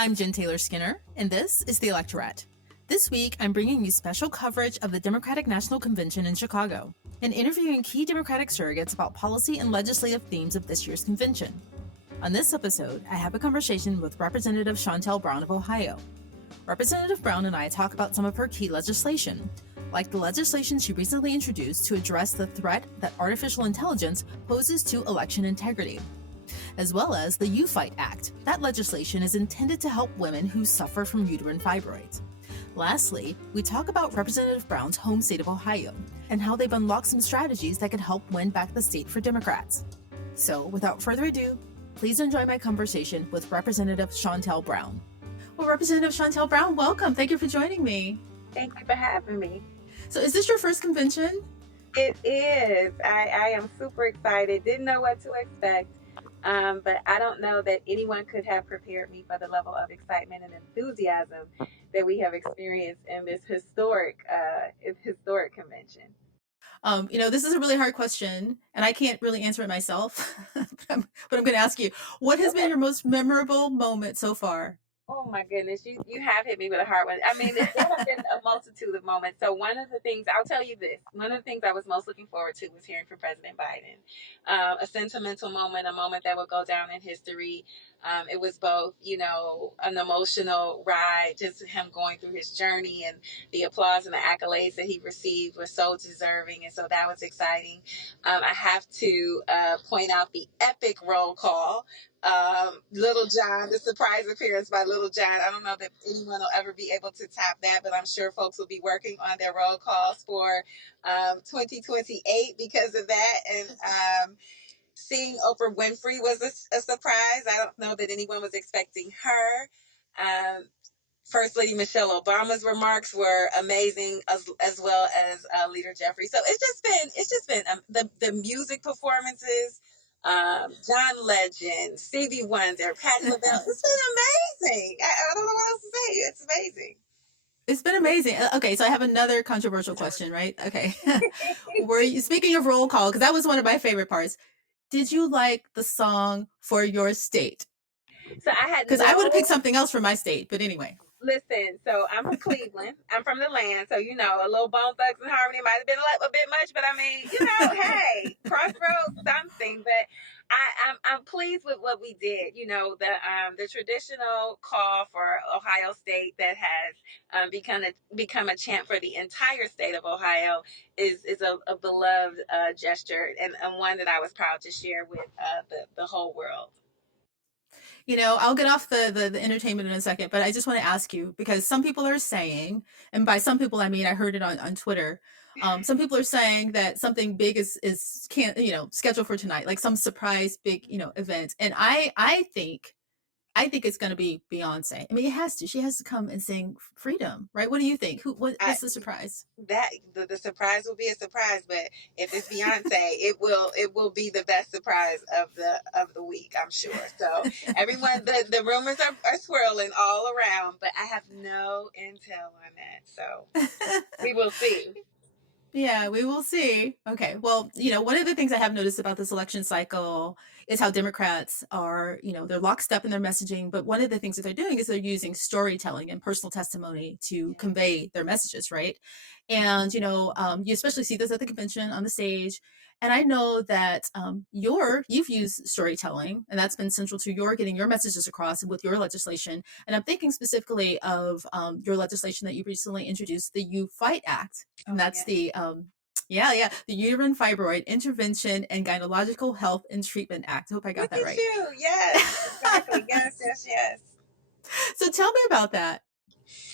I'm Jen Taylor Skinner, and this is the Electorette. This week, I'm bringing you special coverage of the Democratic National Convention in Chicago and interviewing key Democratic surrogates about policy and legislative themes of this year's convention. On this episode, I have a conversation with Representative Shontel Brown of Ohio. Representative Brown and I talk about some of her key legislation, like the legislation she recently introduced to address the threat that artificial intelligence poses to election integrity, as well as the U-Fight Act. That legislation is intended to help women who suffer from uterine fibroids. Lastly, we talk about Representative Brown's home state of Ohio and how they've unlocked some strategies that could help win back the state for Democrats. So, without further ado, please enjoy my conversation with Representative Shontel Brown. Well, Representative Shontel Brown, welcome. Thank you for joining me. Thank you for having me. So, is this your first convention? It is. I am super excited. Didn't know what to expect. But I don't know that anyone could have prepared me for the level of excitement and enthusiasm that we have experienced in this historic convention. This is a really hard question, and I can't really answer it myself, but I'm going to ask you, what has been your most memorable moment so far? Oh my goodness, you have hit me with a hard one. I mean, there have been a multitude of moments. So one of the things, I'll tell you this, one of the things I was most looking forward to was hearing from President Biden. A sentimental moment, a moment that will go down in history. It was both, an emotional ride, just him going through his journey, and the applause and the accolades that he received were so deserving. And so that was exciting. I have to point out the epic roll call. Little John, the surprise appearance by Little John. I don't know that anyone will ever be able to top that, but I'm sure folks will be working on their roll calls for 2028 because of that. And seeing Oprah Winfrey was a surprise. I don't know that anyone was expecting her. First Lady Michelle Obama's remarks were amazing, as well as Leader Jeffrey. So it's just been the music performances. John Legend, Stevie Wonder, Patti LaBelle. It's been amazing. I don't know what else to say. It's amazing. It's been amazing. Okay, so I have another controversial question, right? Okay. Speaking of roll call, because that was one of my favorite parts, did you like the song For Your State? So I had, because I would have picked something else for my state, but anyway. Listen, so I'm from Cleveland. I'm from the land, so a little Bone Thugs and Harmony might have been a bit much, but I mean, hey, Crossroads something. But I'm pleased with what we did. The traditional call for Ohio State that has become a chant for the entire state of Ohio is a beloved gesture, and one that I was proud to share with the whole world. I'll get off the entertainment in a second, but I just want to ask you, because some people are saying, and by some people I mean I heard it on Twitter, some people are saying that something big is scheduled for tonight, like some surprise big event, and I think it's going to be Beyonce. I mean, it has to. She has to come and sing "Freedom," right? What do you think? What's the surprise? That the surprise will be a surprise, but if it's Beyonce, it will be the best surprise of the week, I'm sure. So everyone, the rumors are swirling all around, but I have no intel on that. So we will see. Yeah, we will see. Okay. Well, one of the things I have noticed about this election cycle is how Democrats are, they're lockstep in their messaging, but one of the things that they're doing is they're using storytelling and personal testimony to convey their messages, right? And, you especially see this at the convention on the stage. And I know that you've used storytelling, and that's been central to your getting your messages across with your legislation. And I'm thinking specifically of your legislation that you recently introduced, the U-Fight Act. And that's the Uterine Fibroid Intervention and Gynecological Health and Treatment Act. I hope I got that right. You. Yes, exactly. yes. So tell me about that.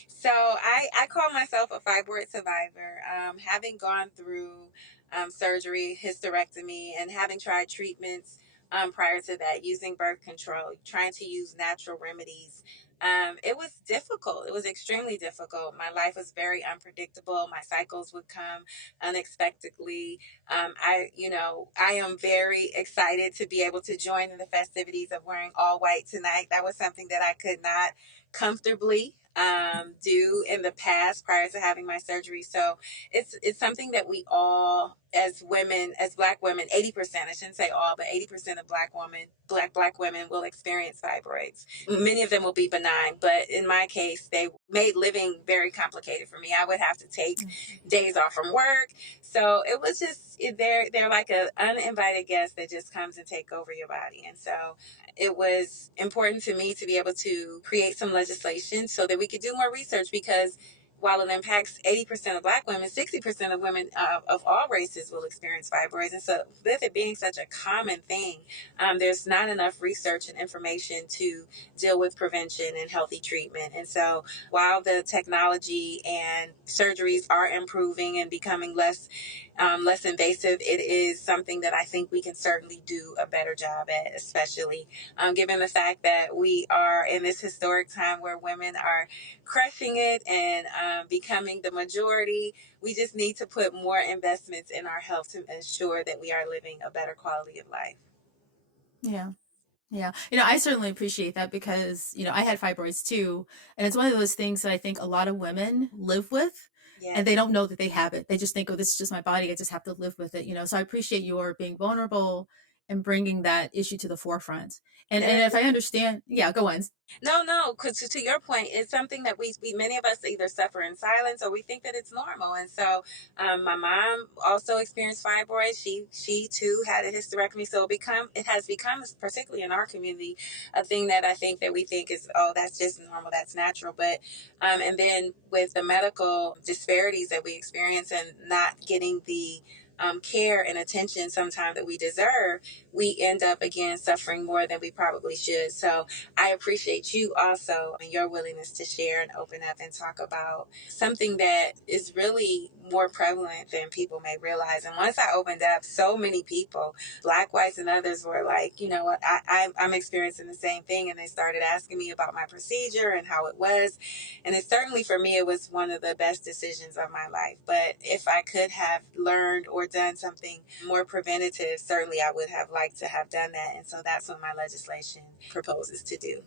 So I call myself a fibroid survivor, having gone through surgery, hysterectomy, and having tried treatments prior to that, using birth control, trying to use natural remedies. It was difficult. It was extremely difficult. My life was very unpredictable. My cycles would come unexpectedly. I am very excited to be able to join in the festivities of wearing all white tonight. That was something that I could not comfortably do in the past prior to having my surgery. So it's something that we all as women, as Black women, 80%, I shouldn't say all, but 80% of Black women will experience fibroids. Many of them will be benign, but in my case, they made living very complicated for me. I would have to take days off from work. So it was just, they're like an uninvited guest that just comes and take over your body. And so it was important to me to be able to create some legislation so that we could do more research, because while it impacts 80% of Black women, 60% of women of all races will experience fibroids. And so, with it being such a common thing, there's not enough research and information to deal with prevention and healthy treatment. And so, while the technology and surgeries are improving and becoming less invasive, it is something that I think we can certainly do a better job at, especially given the fact that we are in this historic time where women are crushing it and becoming the majority. We just need to put more investments in our health to ensure that we are living a better quality of life. Yeah. Yeah. I certainly appreciate that because, I had fibroids too. And it's one of those things that I think a lot of women live with and they don't know that they have it. They just think, oh, this is just my body. I just have to live with it. So I appreciate your being vulnerable and bringing that issue to the forefront. And if I understand, yeah, go on. No, because to your point, it's something that we many of us either suffer in silence or we think that it's normal. And so, my mom also experienced fibroids. She too had a hysterectomy, so it has become, particularly in our community, a thing that I think that we think is, oh, that's just normal, that's natural. But and then with the medical disparities that we experience and not getting the care and attention sometimes that we deserve, we end up again suffering more than we probably should. So I appreciate you also and your willingness to share and open up and talk about something that is really more prevalent than people may realize. And once I opened up, so many people, Black, whites, and others, were like, you know what, I'm experiencing the same thing. And they started asking me about my procedure and how it was. And it certainly, for me, it was one of the best decisions of my life. But if I could have learned or done something more preventative, certainly I would have liked to have done that. And so that's what my legislation proposes to do.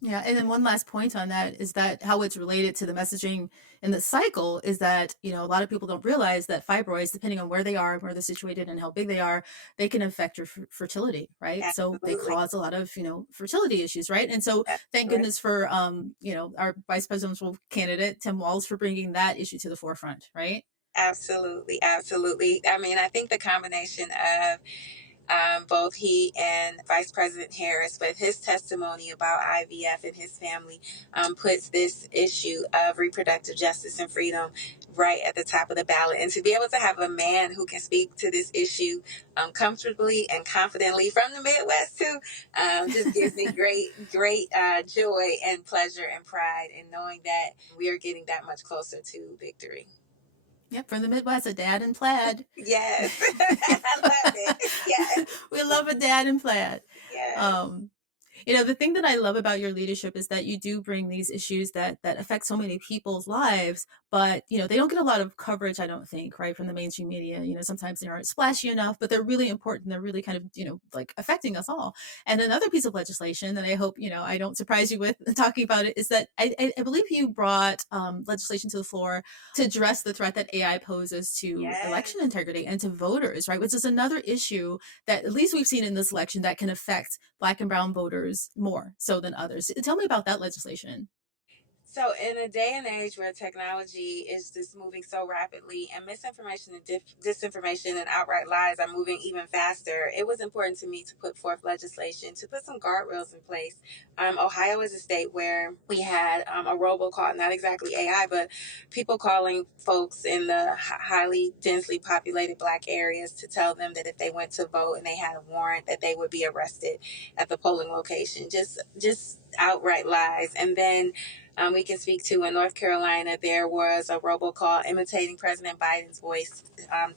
Yeah, and then one last point on that is that how it's related to the messaging in the cycle is that, a lot of people don't realize that fibroids, depending on where they are, where they're situated, and how big they are, they can affect your fertility, right? So they Absolutely. cause a lot of, fertility issues, right? And so thank goodness for, our vice presidential candidate, Tim Walz, for bringing that issue to the forefront, right? Absolutely. Absolutely. I mean, I think the combination of both he and Vice President Harris, but his testimony about IVF and his family puts this issue of reproductive justice and freedom right at the top of the ballot. And to be able to have a man who can speak to this issue comfortably and confidently from the Midwest too, just gives me great joy and pleasure and pride in knowing that we are getting that much closer to victory. Yep, from the Midwest, a dad in plaid. Yes. I love it. Yes. We love a dad in plaid. Yes. The thing that I love about your leadership is that you do bring these issues that affect so many people's lives, but they don't get a lot of coverage, I don't think, right, from the mainstream media. Sometimes they aren't splashy enough, but they're really important. They're really kind of like affecting us all. And another piece of legislation that I hope I don't surprise you with talking about it is that I believe you brought legislation to the floor to address the threat that AI poses to election integrity and to voters, right, which is another issue that at least we've seen in this election that can affect Black and brown voters more so than others. Tell me about that legislation. So, in a day and age where technology is just moving so rapidly and misinformation and disinformation and outright lies are moving even faster, it was important to me to put forth legislation to put some guardrails in place. Ohio is a state where we had a robocall, not exactly AI, but people calling folks in the highly densely populated Black areas to tell them that if they went to vote and they had a warrant, that they would be arrested at the polling location. Just outright lies. And then we can speak to in North Carolina, there was a robocall imitating President Biden's voice,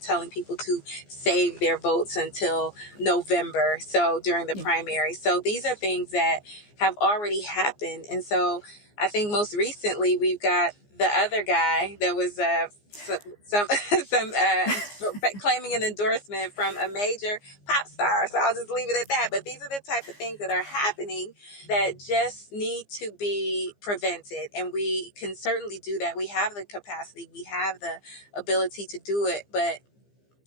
telling people to save their votes until November, so during the primary. So these are things that have already happened. And so I think most recently we've got the other guy that was some claiming an endorsement from a major pop star. So I'll just leave it at that. But these are the type of things that are happening that just need to be prevented. And we can certainly do that. We have the capacity, we have the ability to do it. But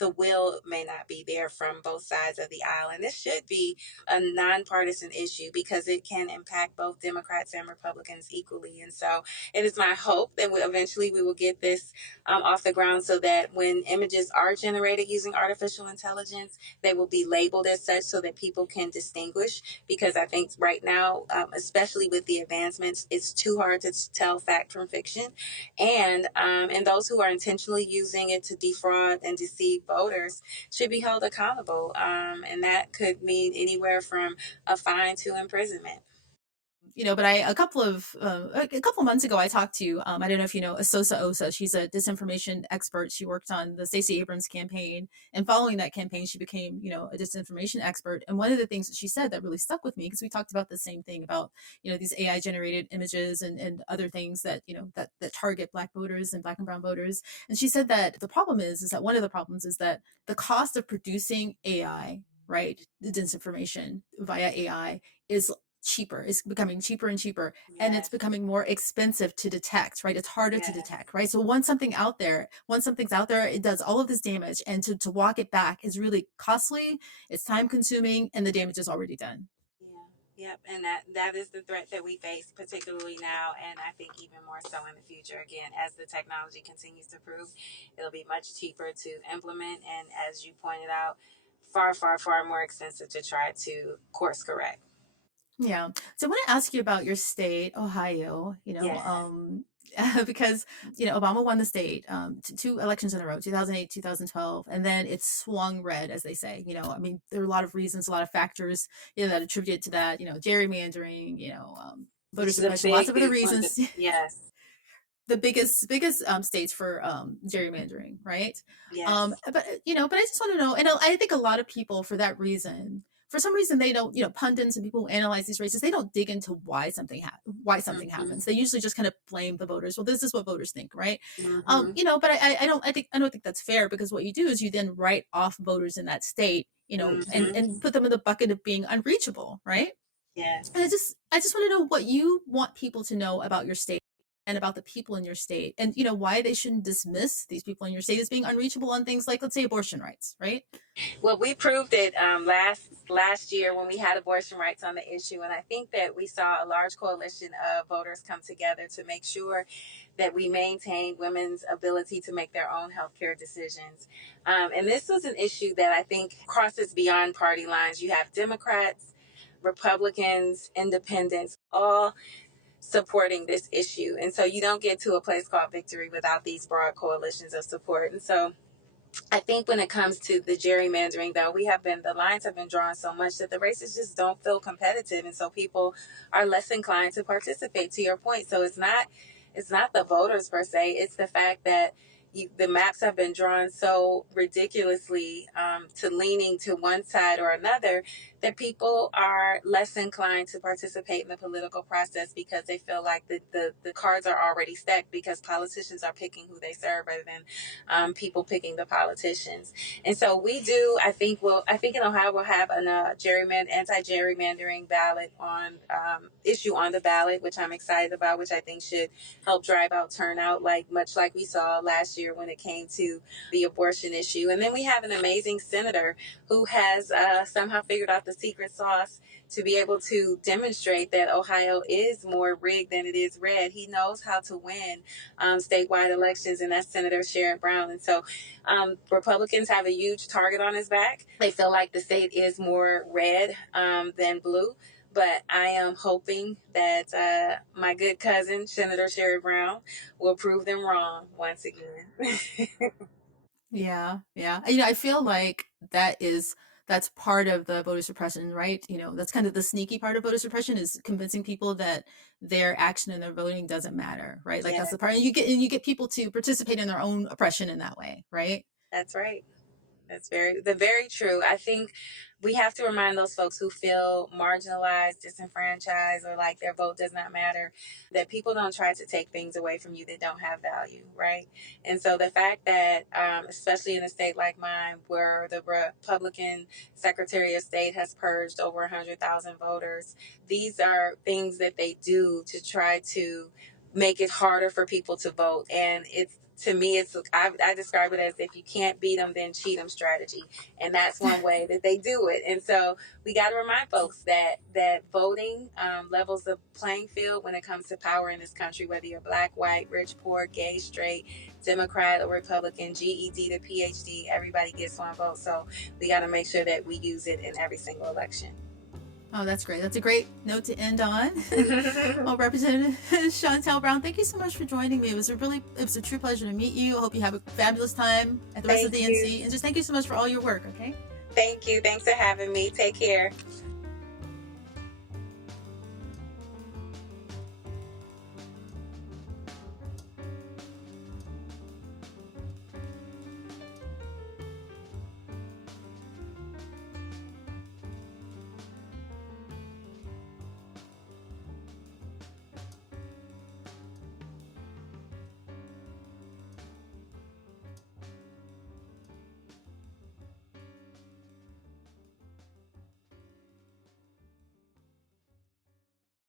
the will may not be there from both sides of the aisle. And this should be a nonpartisan issue because it can impact both Democrats and Republicans equally. And so it is my hope that eventually we will get this off the ground so that when images are generated using artificial intelligence, they will be labeled as such so that people can distinguish. Because I think right now, especially with the advancements, it's too hard to tell fact from fiction. And those who are intentionally using it to defraud and deceive voters should be held accountable. And that could mean anywhere from a fine to imprisonment. But a couple of months ago, I talked to I don't know if you know Asosa Osa. She's a disinformation expert. She worked on the Stacey Abrams campaign, and following that campaign, she became a disinformation expert. And one of the things that she said that really stuck with me, because we talked about the same thing about these AI generated images and other things that that target Black voters and Black and brown voters. And she said that the problem is that one of the problems is that the cost of producing AI, right, the disinformation via AI, is cheaper. It's becoming cheaper and cheaper, and it's becoming more expensive to detect, right? It's harder to detect, right? So once something's out there, it does all of this damage, and to walk it back is really costly, it's time consuming, and the damage is already done. Yep, and that is the threat that we face, particularly now, and I think even more so in the future. Again, as the technology continues to prove, it'll be much cheaper to implement, and as you pointed out, far, far, far more expensive to try to course correct. Yeah. So I want to ask you about your state, Ohio, Yes. because, Obama won the state two elections in a row, 2008, 2012, and then it swung red, as they say. I mean, there are a lot of reasons, a lot of factors, that attribute to that, gerrymandering, voter suppression, lots of other reasons. Yes. The biggest states for gerrymandering, right? Yes. But but I just want to know, and I think a lot of people, for that reason, for some reason, they don't, pundits and people who analyze these races, they don't dig into why something happens. They usually just kind of blame the voters. Well, this is what voters think, right? But I don't think that's fair, because what you do is you then write off voters in that state, and put them in the bucket of being unreachable, right? Yes. And I just want to know what you want people to know about your state and about the people in your state, and why they shouldn't dismiss these people in your state as being unreachable on things like, let's say, abortion rights, right? Well, we proved it last year when we had abortion rights on the issue, and I think that we saw a large coalition of voters come together to make sure that we maintain women's ability to make their own healthcare decisions. And this was an issue that I think crosses beyond party lines. You have Democrats, Republicans, Independents, all supporting this issue. And so you don't get to a place called victory without these broad coalitions of support. And so I think when it comes to the gerrymandering, though, the lines have been drawn so much that the races just don't feel competitive. And so people are less inclined to participate, to your point. So it's not the voters per se. It's the fact that the maps have been drawn so ridiculously to leaning to one side or another that people are less inclined to participate in the political process because they feel like the cards are already stacked, because politicians are picking who they serve rather than people picking the politicians. And so I think in Ohio we'll have an anti-gerrymandering ballot issue on the ballot, which I'm excited about, which I think should help drive out turnout, much like we saw last year when it came to the abortion issue. And then we have an amazing senator who has somehow figured out the secret sauce to be able to demonstrate that Ohio is more rigged than it is red. He knows how to win statewide elections, and that's Senator Sherrod Brown. And so Republicans have a huge target on his back. They feel like the state is more red than blue. But I am hoping that my good cousin, Senator Sherrod Brown, will prove them wrong once again. Yeah, yeah. I feel like that's part of the voter suppression, right? That's kind of the sneaky part of voter suppression, is convincing people that their action and their voting doesn't matter, right? Like, that's the part, and you get people to participate in their own oppression in that way, right? That's right. That's very true. I think we have to remind those folks who feel marginalized, disenfranchised, or like their vote does not matter, that people don't try to take things away from you that don't have value, right? And so the fact that, especially in a state like mine, where the Republican Secretary of State has purged over 100,000 voters, these are things that they do to try to make it harder for people to vote. And to me, I describe it as if you can't beat them, then cheat them strategy. And that's one way that they do it. And so we got to remind folks that voting levels the playing field when it comes to power in this country, whether you're black, white, rich, poor, gay, straight, Democrat or Republican, GED to PhD, everybody gets one vote. So we got to make sure that we use it in every single election. Oh, that's great. That's a great note to end on. Well, Representative Shontel Brown, thank you so much for joining me. It was a true pleasure to meet you. I hope you have a fabulous time at the rest of the NC. And just thank you so much for all your work, okay? Thank you. Thanks for having me. Take care.